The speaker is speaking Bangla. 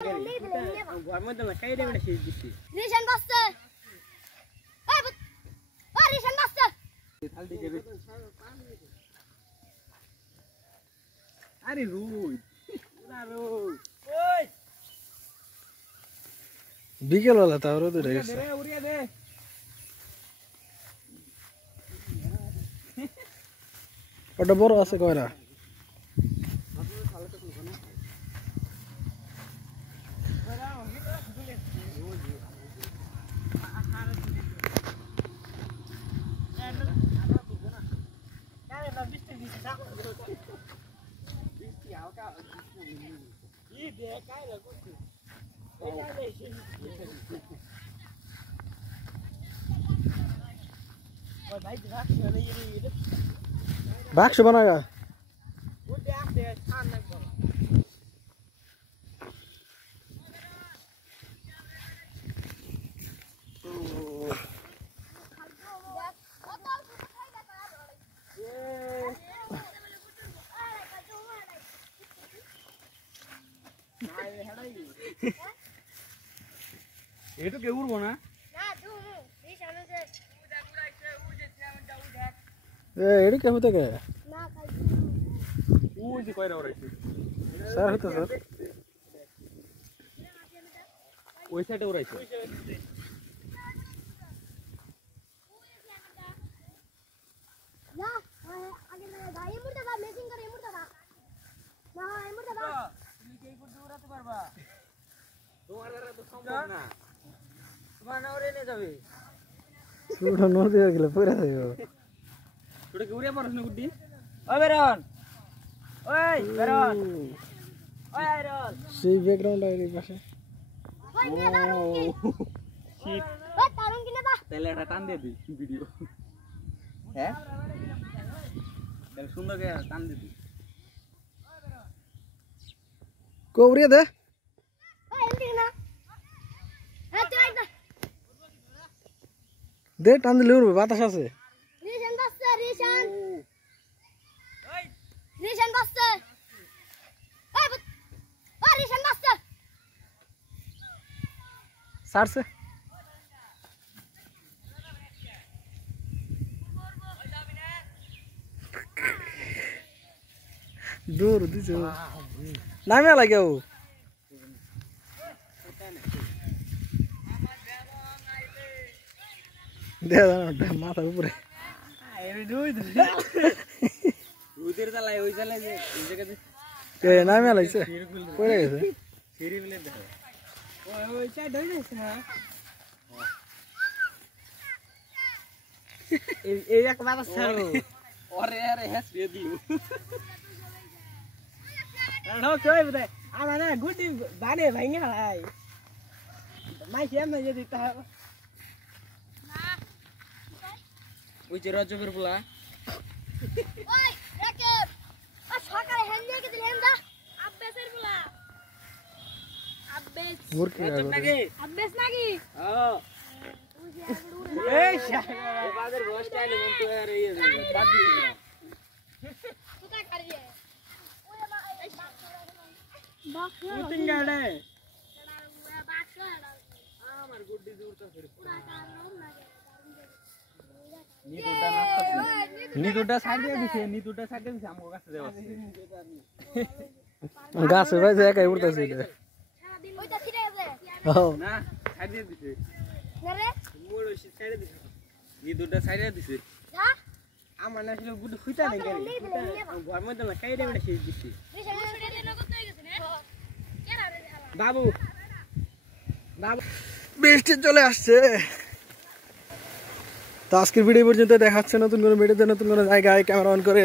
আরে রুই বিকেল বেলা তাও রোদ উঠে গেছে ওটা বড় আছে কয়রা बाक्स बनाएगा ये तो केवुर बना एड़ी क्या होता क्या वो जी कोई रहा है सर होता सर वही साइड हो रहा है ना आगे लगा ये मुर्दा बा मेकिंग कर ये मुर्दा बा ना ये मुर्दा बा তুমি কি একটু দূর রাখতে পারবা তোমার দ্বারা তো সম্ভব না তোমার না ওরে নিয়ে যাবে छोटा नोट दिया गया पूरा है वो छोटे केवुरिया पर उसने गुड्डी ओ बेरन ओए बेरन ओए आयरल सी बैकग्राउंड है रे पासे ओए निया दारू की शीट ओए तारुन किने बा तेले এটা টান দিয়ে দি ভিডিও হ্যাঁ তেল সুন্দর করে টান দিয়ে দি कोवरिया दे ओए एंटी ना हां तो एक दे टान दिले रे बातास আছে রিশান বাসছে রিশান ওই রিশান বাসছে ওই রিশান বাসছে 60 से दूर दिस नामे लाग्यो दे दे माथा ऊपर এই দুই উদের চালাই ওই চালাই যে এই জায়গাতে के नामे लाइছে কই গেছে সিঁড়ি মিলে দেখো ওই ওই চাই ধরে যাচ্ছে না এই এক বাবা ছাড়ো ওরে আরে হেস দিয়ে দিও না কই বলে আমার না গুটি বানে ভাঙে হালাই মাই কেমন যে দিতা না ওই যে রজবের পোলা ওই রাকেব আ সকালে হ্যান্ড দিয়ে কি দিলেন দা আব্বেসের পোলা আব্বেস মুর কি রজব নাকি আব্বেস নাকি হ্যাঁ এই শালা বাজার বস স্টাইল মন তো আর এই বাদ দিছ না কোথায় কারিয়ে ওই মা এই বাক্স মিটিং গাড়ে বাক্স আমার গুড্ডি দূর তো ফিরে পুরা কারণ লাগে নিদুটা সাইড দিয়ে দিছে নিদুটা সাইড দিয়ে দিছে আমগো কাছে দেওয়া গাছ ভাই যে একাই উড়তাছে সারা দিন ওইটা ছিড়ে গেছে ও না সাইড দিয়ে দিছে না রে মোর ওই সাইড দিয়ে দিছে নিদুটা সাইড দিয়ে দিছে যা আমার না ছিল গুড্ডি খুইতা নাই গাড়ি ঘর মধ্যে না কাইরে বেড়ে সেই দিছে বাবু বাবু বৃষ্টি চলে আসছে তো আজকের ভিডিও পর্যন্ত দেখাচ্ছে নতুন কোনো ভিডিওতে নতুন কোনো জায়গায় ক্যামেরা অন করে